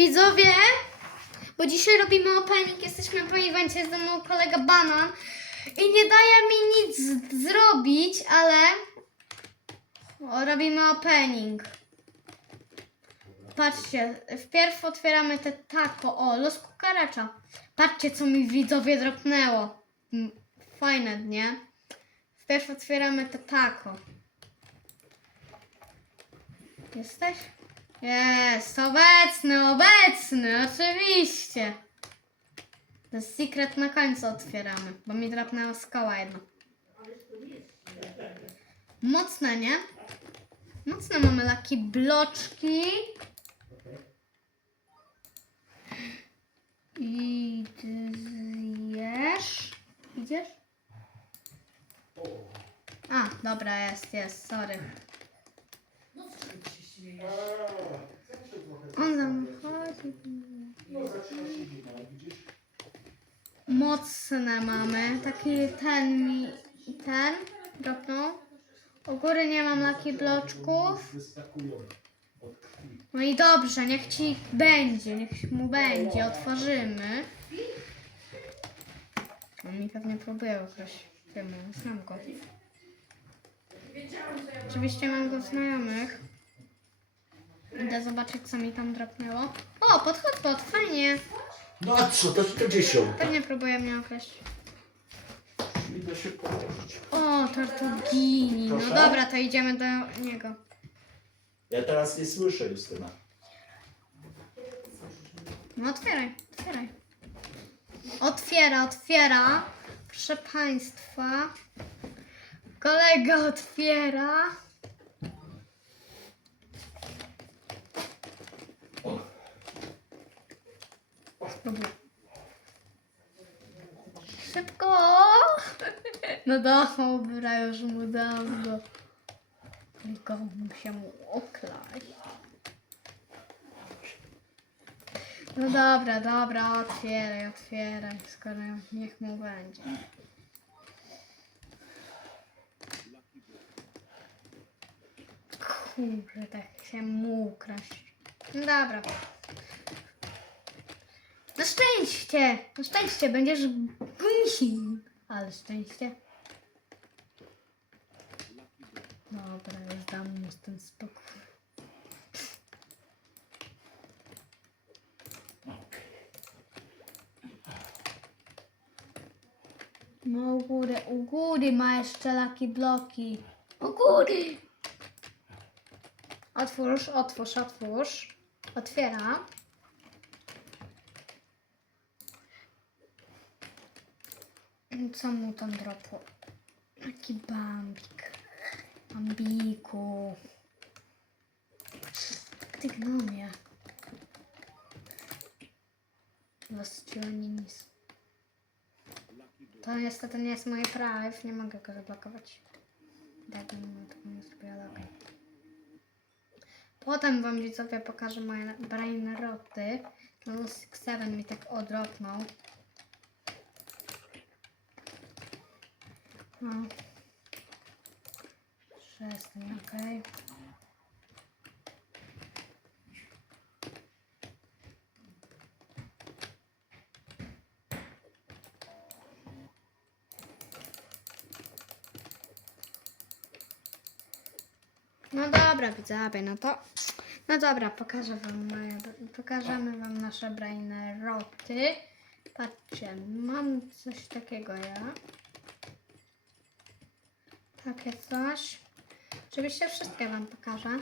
Widzowie, bo dzisiaj robimy opening, jesteśmy po evencie, jest ze mną kolega Banan i nie daje mi nic zrobić, ale o, robimy opening. Patrzcie, wpierw otwieramy te taco, o, los cucaracha. Patrzcie, co mi widzowie dropnęło. Fajne, nie? Wpierw otwieramy te taco. Jesteś? Jest, obecny, obecny, oczywiście. The secret na końcu otwieramy, bo mi drapnęła skała jedna. Mocne, nie? Mocne mamy takie bloczki. I ty zjesz? Idziesz? A, dobra, jest, jest, sorry. On tam chodzi. Mocne mamy. Taki ten mi. Ten. Dropnął. U góry nie mam laki bloczków. No i dobrze, niech ci będzie, niech mu będzie. Otworzymy. On mi pewnie próbuje ukraść filmu, znam go. Oczywiście mam go w znajomych. Idę zobaczyć, co mi tam drapnęło. O, podchód, pod, fajnie. No a co, to, to dziesiąta. Pewnie próbuje mnie okraść. Idę się położyć. O, tortugini. No Proszę? dobra, to idziemy do niego. Ja teraz nie słyszę, Justyna. No otwieraj, otwieraj. Otwiera, otwiera. Proszę Państwa. Kolega otwiera. Szybko! No dobra, już mu dam go. Tylko muszę mu okraść. No dobra, dobra, otwieraj, otwieraj, skoro niech mu będzie. Kurde, tak się mu ukraść. No dobra. Na szczęście, na szczęście, będziesz guzik. Ale szczęście. Dobra, już dam mu tym spokój. No u góry, u góry ma jeszcze laki bloki. U góry! Otwórz, otwórz, otwórz. Otwiera. Co mu tam dropło? Taki bambik. Bambiku. Ty gnomie. Los nic. To niestety nie jest moje praw, nie mogę go zablokować. Tak, nie tego nie zrobiła loga. Potem wam widzowie pokażę moje brain roty. No 6-7 mi tak odropnął. Przestań, okej. No dobra, widzowie, no to... No dobra, pokażę wam moje, pokażemy wam nasze brain roty. Patrzcie, mam coś takiego ja. Takie coś. Oczywiście wszystkie wam pokażę.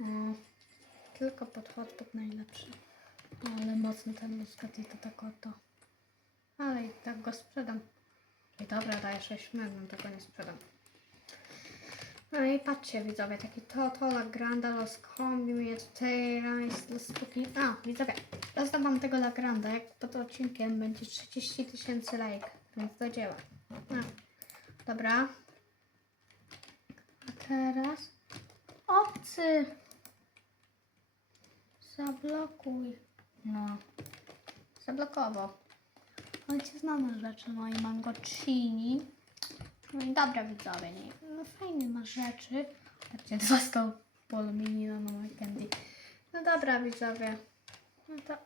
O, tylko pod najlepszy. O, ale mocny ten muskat i to tak oto. Ale i tak go sprzedam. I dobra, daję 6 meg, no tego nie sprzedam. No i patrzcie widzowie, taki Totola Granda Los Combi, Rice, Los Cookie. A, widzowie, rozdam wam tego La Granda, jak pod odcinkiem będzie 30 tysięcy like, więc do dzieła. No. Dobra. A teraz obcy. Zablokuj. No. Zablokował. Ojciec znane rzeczy, no i mangocini. No i dobra widzowie, nie? No fajne ma rzeczy. Patrzcie, dostał pol mini na no candy. No dobra widzowie. No to...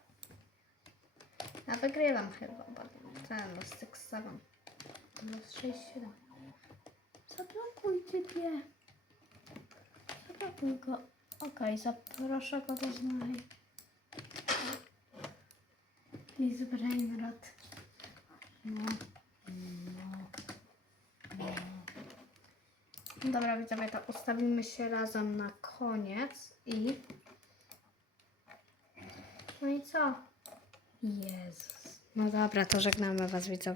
Ja wygrywam chyba, bo ten los 6-7. Los 6-7. Zablokujcie mnie. Zablokuj go. Okej, zaproszę go do znaj. Please brain rot. No. No. No. Dobra, widzowie, to ustawimy się razem na koniec i... No i co? Jezus. No dobra, to żegnamy Was widzowie.